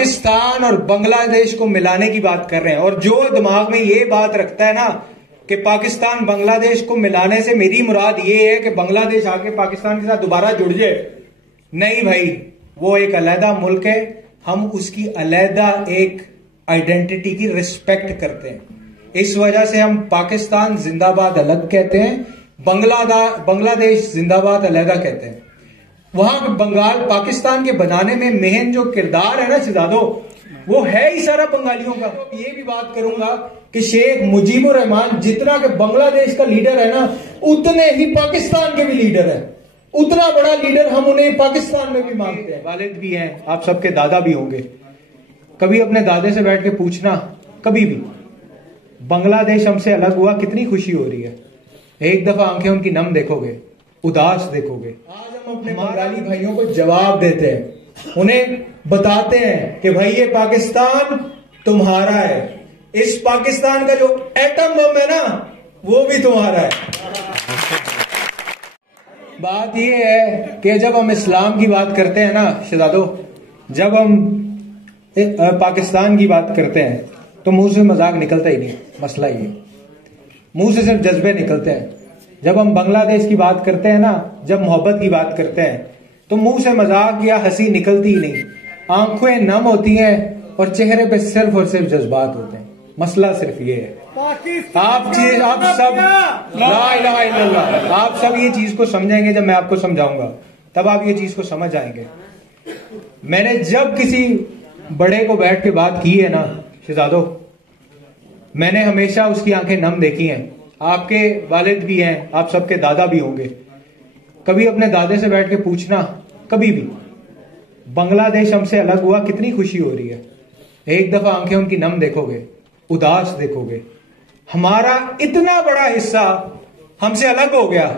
पाकिस्तान और बांग्लादेश को मिलाने की बात कर रहे हैं, और जो दिमाग में ये बात रखता है ना कि पाकिस्तान बांग्लादेश को मिलाने से मेरी मुराद ये है कि बांग्लादेश आके पाकिस्तान के साथ दोबारा जुड़ जाए, नहीं भाई, वो एक अलहदा मुल्क है, हम उसकी अलहदा एक आइडेंटिटी की रिस्पेक्ट करते हैं। इस वजह से हम पाकिस्तान जिंदाबाद अलग कहते हैं, बांग्लादेश जिंदाबाद अलहदा कहते हैं। वहां बंगाल पाकिस्तान के बनाने में मेहन जो किरदार है ना शहजादो, वो है ही सारा बंगालियों का। तो ये भी बात करूंगा कि शेख मुजीबुर रहमान जितना के बांग्लादेश का लीडर है ना, उतने ही पाकिस्तान के भी लीडर है, उतना बड़ा लीडर हम उन्हें पाकिस्तान में भी मानते हैं। वालिद भी हैं, आप सबके दादा भी होंगे। कभी अपने दादे से बैठ के पूछना, कभी भी बांग्लादेश हमसे अलग हुआ कितनी खुशी हो रही है, एक दफा आंखें उनकी नम देखोगे, उदास देखोगे। आज हम अपने बंगाली भाइयों को जवाब देते हैं, उन्हें बताते हैं कि भाई ये पाकिस्तान तुम्हारा है, इस पाकिस्तान का जो एटम बम है ना वो भी तुम्हारा है। बात ये है कि जब हम इस्लाम की बात करते हैं ना शहजादो, जब हम पाकिस्तान की बात करते हैं तो मुंह से मजाक निकलता ही नहीं, मसला ये मुंह से सिर्फ जज्बे निकलते हैं। जब हम बांग्लादेश की बात करते हैं ना, जब मोहब्बत की बात करते हैं तो मुंह से मजाक या हंसी निकलती ही नहीं, आंखें नम होती हैं और चेहरे पे सिर्फ और सिर्फ जज्बात होते हैं। मसला सिर्फ ये है, आप सब ला इलाहा इल्लल्लाह, आप सब ये चीज को समझेंगे जब मैं आपको समझाऊंगा, तब आप ये चीज को समझ आएंगे। मैंने जब किसी बड़े को बैठ के बात की है ना शहजादो, मैंने हमेशा उसकी आंखें नम देखी हैं। आपके वालिद भी हैं, आप सबके दादा भी होंगे। कभी अपने दादे से बैठ के पूछना, कभी भी बांग्लादेश हमसे अलग हुआ कितनी खुशी हो रही है, एक दफा आंखें उनकी नम देखोगे, उदास देखोगे। हमारा इतना बड़ा हिस्सा हमसे अलग हो गया,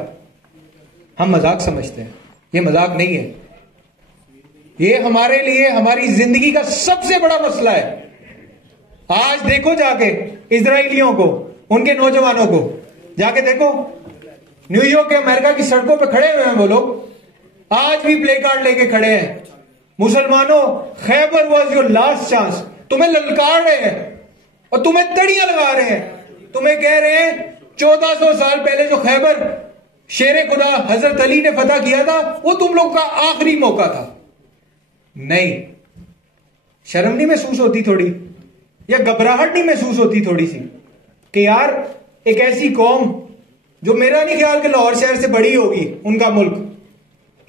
हम मजाक समझते हैं, ये मजाक नहीं है, ये हमारे लिए हमारी जिंदगी का सबसे बड़ा मसला है। आज देखो जाके इजराइलियों को, उनके नौजवानों को जाके देखो, न्यूयॉर्क के अमेरिका की सड़कों पे खड़े हुए हैं वो लोग, आज भी प्ले कार्ड लेके खड़े हैं, मुसलमानों Khyber was your last chance. तुम्हें ललकार रहे हैं और तुम्हें तड़ियां लगा रहे हैं, तुम्हें कह रहे हैं 1400 साल पहले जो खैबर शेर खुदा हजरत अली ने फतह किया था वो तुम लोग का आखिरी मौका था। नहीं, शर्म नहीं महसूस होती थोड़ी, या घबराहट नहीं महसूस होती थोड़ी सी कि यार एक ऐसी कौम जो मेरा नहीं ख्याल कि लाहौर शहर से बड़ी होगी, उनका मुल्क,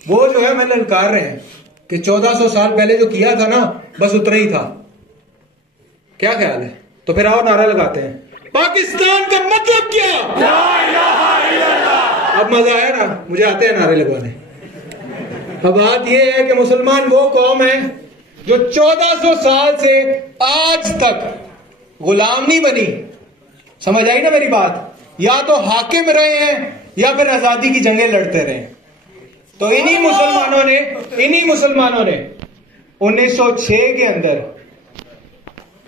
वो जो है मैं ललकार रहे हैं कि 1400 साल पहले जो किया था ना बस उतना ही था। क्या ख्याल है? तो फिर आओ नारा लगाते हैं, पाकिस्तान का मतलब क्या? अब मजा आया ना, मुझे आते हैं नारे लगवाने। अब बात यह है कि मुसलमान वो कौम है जो 1400 साल से आज तक गुलाम नहीं बनी। समझ आई ना मेरी बात? या तो हाकिम रहे हैं या फिर आजादी की जंगें लड़ते रहे। तो इन्हीं मुसलमानों ने 1906 के अंदर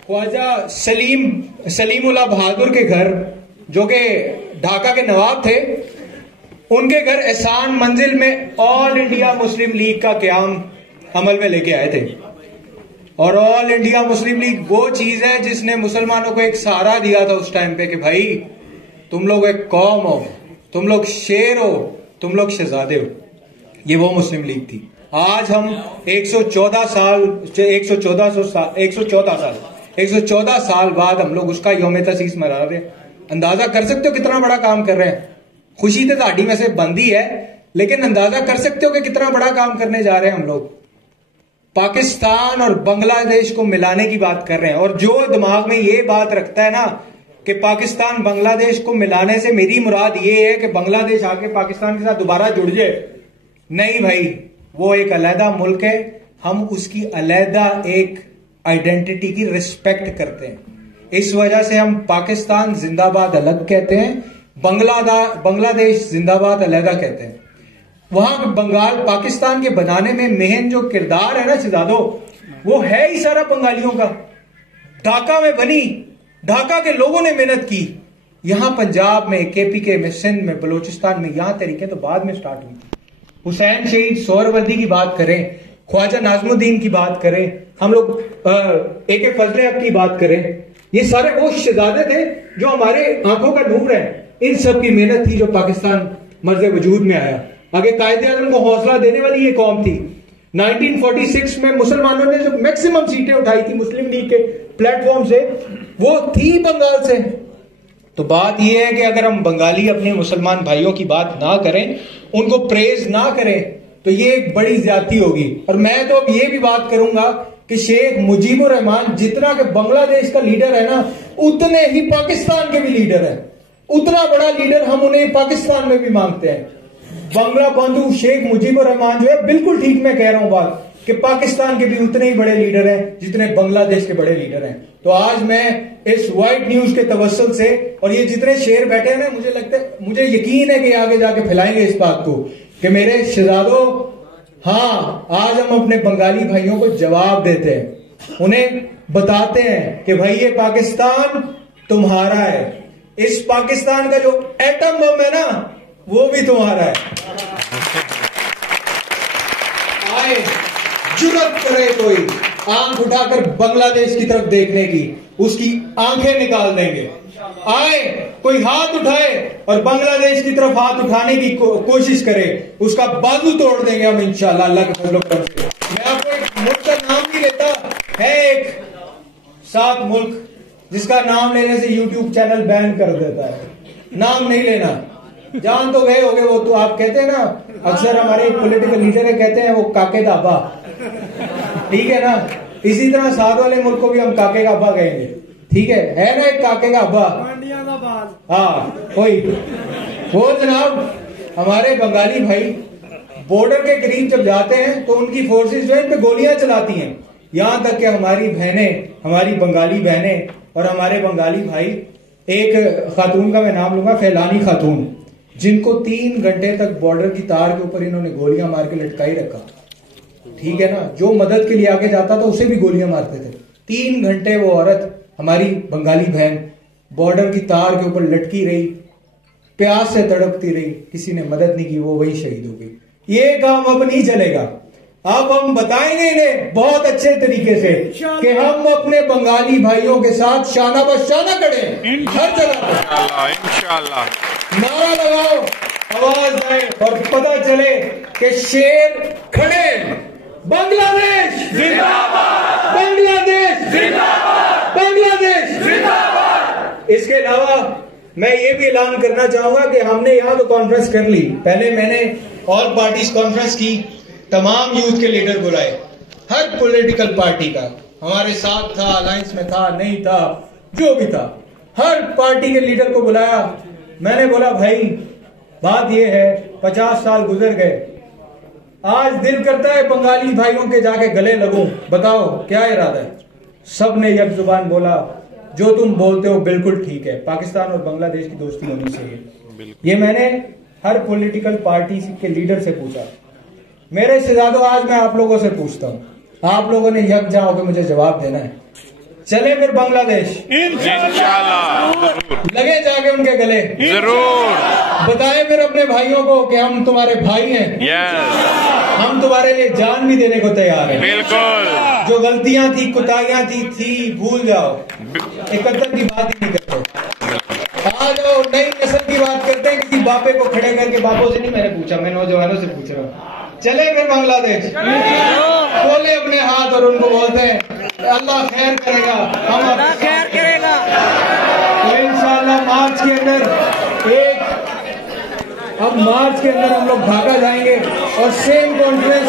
ख्वाजा सलीमुल्लाह बहादुर के घर, जो कि ढाका के नवाब थे, उनके घर एहसान मंजिल में ऑल इंडिया मुस्लिम लीग का क्याम अमल में लेके आए थे। और ऑल इंडिया मुस्लिम लीग वो चीज है जिसने मुसलमानों को एक सहारा दिया था उस टाइम पे कि भाई तुम लोग एक कौम हो, तुम लोग शेर हो, तुम लोग शहजादे हो। ये वो मुस्लिम लीग थी। आज हम 114 साल बाद हम लोग उसका यौम तसीस मना रहे हैं। अंदाजा कर सकते हो कितना बड़ा काम कर रहे हैं। खुशी तो ताड़ी में से बंदी है, लेकिन अंदाजा कर सकते हो कि कितना बड़ा काम करने जा रहे हैं हम लोग। पाकिस्तान और बांग्लादेश को मिलाने की बात कर रहे हैं, और जो दिमाग में ये बात रखता है ना कि पाकिस्तान बांग्लादेश को मिलाने से मेरी मुराद ये है कि बांग्लादेश आके पाकिस्तान के साथ दोबारा जुड़ जाए, नहीं भाई, वो एक अलहदा मुल्क है, हम उसकी अलहदा एक आइडेंटिटी की रिस्पेक्ट करते हैं। इस वजह से हम पाकिस्तान जिंदाबाद अलग कहते हैं, बांग्लादेश जिंदाबाद अलहदा कहते हैं। वहां बंगाल पाकिस्तान के बनाने में मेहन जो किरदार है ना शहजादो, वो है ही सारा बंगालियों का। ढाका में बनी, ढाका के लोगों ने मेहनत की। यहां पंजाब में, KPK में, सिंध में, बलूचिस्तान में, यहां तरीके तो बाद में स्टार्ट हुई थी। हुसैन शहीद सोहरवर्दी की बात करें, ख्वाजा नाजमुद्दीन की बात करें, हम लोग AK फजले हक की बात करें, ये सारे वो शहजादे थे जो हमारे आंखों का नूर है। इन सब की मेहनत थी जो पाकिस्तान मर्ज वजूद में आया। आगे कायदे आज़म को हौसला देने वाली ये कौम थी। 1946 में मुसलमानों ने जो मैक्सिमम सीटें उठाई थी मुस्लिम लीग के प्लेटफॉर्म से, वो थी बंगाल से। तो बात यह है कि अगर हम बंगाली अपने मुसलमान भाइयों की बात ना करें, उनको प्रेज ना करें, तो ये एक बड़ी ज्यादती होगी। और मैं तो अब ये भी बात करूंगा कि शेख मुजीबुर रहमान जितना कि बांग्लादेश का लीडर है ना, उतने ही पाकिस्तान के भी लीडर है। उतना बड़ा लीडर हम उन्हें पाकिस्तान में भी मांगते हैं। बंगला बंधु शेख मुजीबुर रहमान जो है, बिल्कुल ठीक मैं कह रहा हूं बात, कि पाकिस्तान के भी उतने ही बड़े लीडर हैं जितने बांग्लादेश के बड़े लीडर हैं। तो आज मैं इस व्हाइट न्यूज के तवस्सुल से, और ये जितने शेर बैठे हैं ना, मुझे लगता है, मुझे यकीन है कि आगे जाके फैलाएंगे इस बात को कि मेरे शहजादों, हाँ, आज हम अपने बंगाली भाइयों को जवाब देते हैं, उन्हें बताते हैं कि भाई ये पाकिस्तान तुम्हारा है। इस पाकिस्तान का जो एटम बम है ना, वो भी तुम्हारा है। आए, जुर्रत करे कोई आंख उठाकर बांग्लादेश की तरफ देखने की, उसकी आंखें निकाल देंगे। आए, कोई हाथ उठाए और बांग्लादेश की तरफ हाथ उठाने की कोशिश करे, उसका बाजू तोड़ देंगे हम इंशाल्लाह अल्लाह के फजल करम से। मैं आपको एक मुल्क का नाम नहीं लेता, है एक 7 मुल्क जिसका नाम लेने से यूट्यूब चैनल बैन कर देता है। नाम नहीं लेना, जान तो गए होगे वो। तो आप कहते हैं ना, अक्सर हमारे पॉलिटिकल लीडर कहते हैं वो काके का अब्बा, ठीक है ना, इसी तरह 7 वाले मुल्क को भी हम काके का अब्बा कहेंगे, ठीक है ना, एक काके का अब्बा। हाँ, कोई वो जनाब, हमारे बंगाली भाई बॉर्डर के करीब जब जाते हैं तो उनकी फोर्सेस जो है इन पे गोलियां चलाती हैं। यहां तक कि हमारी बहनें, हमारी बंगाली बहनें और हमारे बंगाली भाई, एक खातून का मैं नाम लूंगा, फैलानी खातून, जिनको 3 घंटे तक बॉर्डर की तार के ऊपर इन्होंने गोलियां मार के लटकाई रखा, ठीक है ना। जो मदद के लिए आगे जाता था उसे भी गोलियां मारते थे। 3 घंटे वो औरत, हमारी बंगाली बहन, बॉर्डर की तार के ऊपर लटकी रही, प्यास से तड़पती रही, किसी ने मदद नहीं की, वो वही शहीद हो गई। ये काम अब नहीं चलेगा। अब हम बताएंगे इन्हें बहुत अच्छे तरीके से कि हम अपने बंगाली भाइयों के साथ शाना बशाना खड़े, हर जगह इंशाल्लाह। नारा लगाओ, आवाज आए और पता चले कि शेर खड़े। बांग्लादेश जिंदाबाद, बांग्लादेश जिंदाबाद, बांग्लादेश जिंदाबाद। इसके अलावा मैं ये भी ऐलान करना चाहूंगा कि हमने यहाँ तो कॉन्फ्रेंस कर ली, पहले मैंने ऑल पार्टीज कॉन्फ्रेंस की, तमाम यूथ के लीडर बुलाए, हर पॉलिटिकल पार्टी का हमारे साथ था, अलायंस में था, नहीं था, जो भी था, हर पार्टी के लीडर को बुलाया। मैंने बोला भाई बात यह है, 50 साल गुजर गए, आज दिल करता है बंगाली भाइयों के जाके गले लगूं, बताओ क्या इरादा है। सब ने एक जुबान बोला, जो तुम बोलते हो बिल्कुल ठीक है, पाकिस्तान और बांग्लादेश की दोस्ती होनी चाहिए। ये मैंने हर पॉलिटिकल पार्टी के लीडर से पूछा। मेरे शहजादों, आज मैं आप लोगों से पूछता हूँ, आप लोगों ने यकजा होकर मुझे जवाब देना है। चले फिर बांग्लादेश इंशाल्लाह, लगे जाके उनके गले, जरूर बताएं फिर अपने भाइयों को कि हम तुम्हारे भाई हैं, हम तुम्हारे लिए जान भी देने को तैयार हैं। बिल्कुल, जो गलतियां थी, कुताहियां थी भूल जाओ, 71 की बात ही नहीं करते। आज वो नई नस्ल की बात करते हैं, किसी बापे को खड़े करके, बापों से नहीं मैंने पूछा, मैं नौजवानों से पूछ रहा हूँ। चले फिर बांग्लादेश, खोले अपने हाथ और उनको बोलते हैं अल्लाह खैर करेगा, हम खैर करेगा। तो इंशाल्लाह मार्च के अंदर हम लोग ढाका जाएंगे और सेम कॉन्फ्रेंस